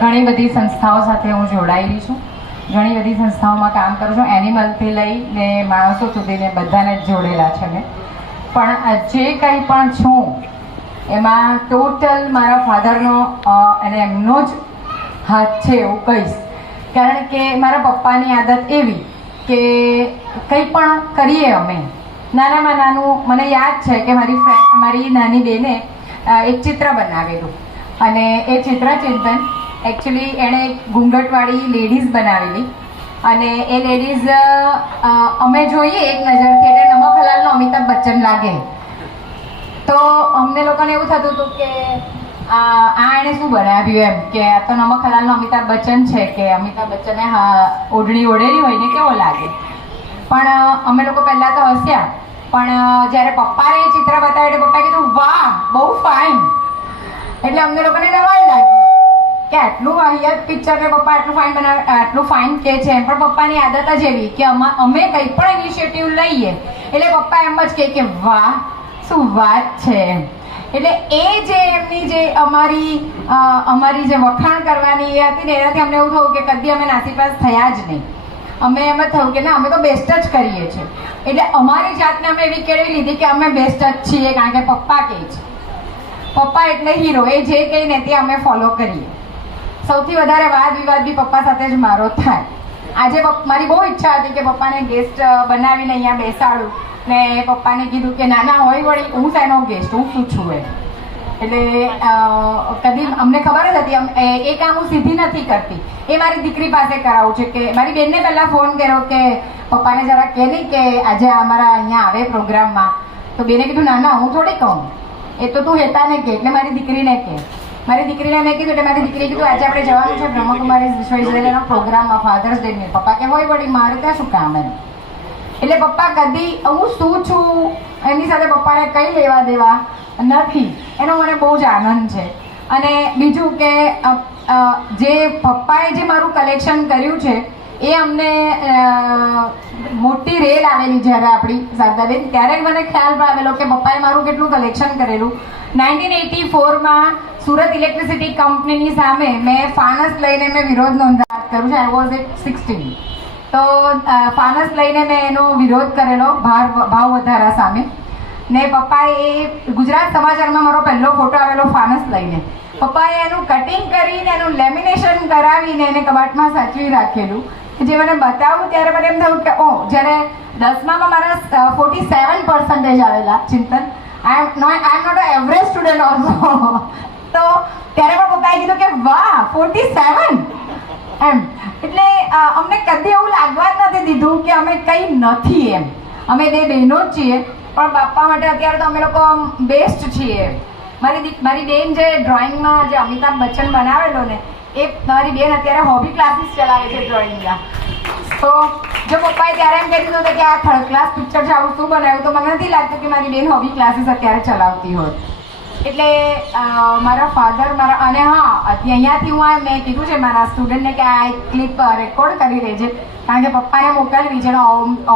ઘણી બધી સંસ્થાઓ સાથે હું જોડાયેલી છું. ઘણી બધી સંસ્થાઓમાં કામ કરું છું. એનિમલથી લઈને માણસો સુધીને બધાને જ જોડેલા છે મેં. પણ જે કંઈ પણ છું એમાં ટોટલ મારા ફાધરનો અને એમનો જ હાથ છે એવું કહીશ. કારણ કે મારા પપ્પાની આદત એવી કે કંઈ પણ કરીએ અમે નાનામાં નાનું, મને યાદ છે કે મારી નાની બેને એક ચિત્ર બનાવેલું અને એ ચિંતન એકચ્યુઅલી એણે એક ઘૂંઘટવાળી લેડીઝ બનાવેલી અને એ લેડીઝ અમે જોઈએ એક નજરથી એટલે નમકહલાલનો અમિતાભ બચ્ચન લાગે. તો અમને લોકોને એવું થતું હતું કે આ એણે શું બનાવ્યું એમ, કે આ તો નમકહલાલનો અમિતાભ બચ્ચન છે કે અમિતાભ બચ્ચને ઓઢણી ઓઢેલી હોય ને કેવો લાગે. પણ અમે લોકો પહેલાં તો હસ્યા, પણ જ્યારે પપ્પાને એ ચિત્ર બતાવ્યું એટલે પપ્પાએ કીધું વાહ બહુ ફાઇન. એટલે અમને લોકોને નવાઈ લાગી કે આટલું વાહિયાત પિક્ચરને પપ્પા આટલું ફાઇન બનાવે, આટલું ફાઇન કે છે. પણ પપ્પાની આદત જ એવી કે અમે કંઈ પણ ઇનિશિયેટિવ લઈએ એટલે પપ્પા એમ જ કહે કે વાહ શું વાત છે એમ. એટલે એ જે એમની જે અમારી જે વખાણ કરવાની એ હતી ને એનાથી અમને એવું થયું કે કદી અમે નાસીપાસ થયા જ નહીં. અમે એમ જ થયું કે ના અમે તો બેસ્ટ જ કરીએ છીએ. એટલે અમારી જાતને અમે એવી કેળવી લીધી કે અમે બેસ્ટ જ છીએ કારણ કે પપ્પા કહે છે. પપ્પા એટલે હીરો, એ જે કંઈ ને તે અમે ફોલો કરીએ. સૌથી વધારે વાદ વિવાદ બી પપ્પા સાથે જ મારો થાય. આજે મારી બહુ ઈચ્છા હતી કે પપ્પાને ગેસ્ટ બનાવીને અહીંયા બેસાડું ને પપ્પાને કીધું કે નાના હોય વળી હું શેનો ગેસ્ટ, હું શું છું એમ. એટલે કદી અમને ખબર જ હતી એ કામ હું સીધી નથી કરતી, એ મારી દીકરી પાસે કરાવું છે. કે મારી બેનને પહેલાં ફોન કર્યો કે પપ્પાને જરા કહે નહીં કે આજે અમારા અહીંયા આવે પ્રોગ્રામમાં. તો બેને કીધું ના હું થોડી કહું, એ તો તું હેતાને કહે. એટલે મારી દીકરીને કહે. મારી દીકરીને મેં કીધું એટલે મારી દીકરીએ કીધું આજે આપણે જવાનું છે બ્રહ્મકુમારી વિશ્વવિદ્યાલયના પ્રોગ્રામમાં ફાધર્સ ડેની. પપ્પા કે હોય વળી મારે ત્યાં શું કામ એમ. એટલે પપ્પા કદી હું શું છું એની સાથે પપ્પાને કંઈ લેવા દેવા નથી. એનો મને બહુ જ આનંદ છે. અને બીજું કે જે પપ્પાએ જે મારું કલેક્શન કર્યું છે એ અમને મોટી રેલ આવેલી જ્યારે આપણી શારદાબેન, ત્યારે મને ખ્યાલ આવેલો કે પપ્પાએ મારું કેટલું કલેક્શન કરેલું. 1984માં સુરત ઇલેક્ટ્રિસિટી કંપનીની સામે મેં ફાનસ લઈને મેં વિરોધ નોંધાત કરું છું. I was at 16. તો ફાનસ લઈને મેં એનો વિરોધ કરેલો ભાવ વધારા સામે. ને પપ્પાએ એ ગુજરાત સમાચારમાં મારો પહેલો ફોટો આવેલો ફાનસ લઈને. પપ્પાએ એનું કટિંગ કરીને એનું લેમિનેશન કરાવીને એને કબાટમાં સાચવી રાખેલું. જે મને બતાવું ત્યારે મને એમ થયું કે જ્યારે 10મામાં મારા 47% આવેલા Chintan, I am not a average student also. તો ત્યારે પણ પપ્પાએ કીધું કે વાહ 47 એમ. એટલે અમને કદી એવું લાગવા જ નથી દીધું કે અમે કંઈ નથી એમ. અમે બે બહેનો જ છીએ પણ બાપા માટે અત્યારે તો અમે લોકો બેસ્ટ છીએ. મારી બેન જે ડ્રોઈંગમાં જે અમિતાભ બચ્ચન બનાવેલો ને એ મારી બેન અત્યારે હોબી ક્લાસીસ ચલાવે છે ડ્રોઈંગના. તો જો પપ્પાએ ત્યારે એમ કહી દીધું હતું કે આ થર્ડ ક્લાસ પિક્ચર છે આવું શું બનાવ્યું, તો મને નથી લાગતું કે મારી બેન હોબી ક્લાસીસ અત્યારે ચલાવતી હોય. એટલે મારા ફાધર અને હા અહીંયાથી હું મેં કીધું છે મારા સ્ટુડન્ટને કે આ એક ક્લિપ રેકોર્ડ કરી લેજે કારણ કે પપ્પાને મોકલવી છે.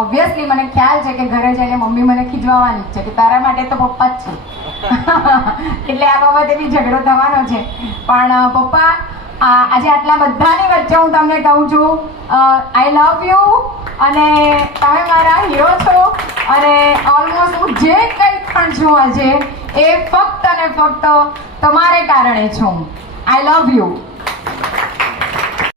ઓબ્વિયસલી મને ખ્યાલ છે કે ઘરે જઈને મમ્મી મને ખીજવાવાની જ છે કે તારા માટે તો પપ્પા જ છે. એટલે આ બાબતે બી ઝઘડો થવાનો છે. પણ પપ્પા આજે આટલા બધાની વચ્ચે હું તમને કહું છું આઈ લવ યુ અને તમે મારા હીરો છો. અને ઓલમોસ્ટ હું જે કંઈ પણ છું આજે એ ફક્ત અને ફક્ત તમારે કારણે છું. આઈ લવ યુ.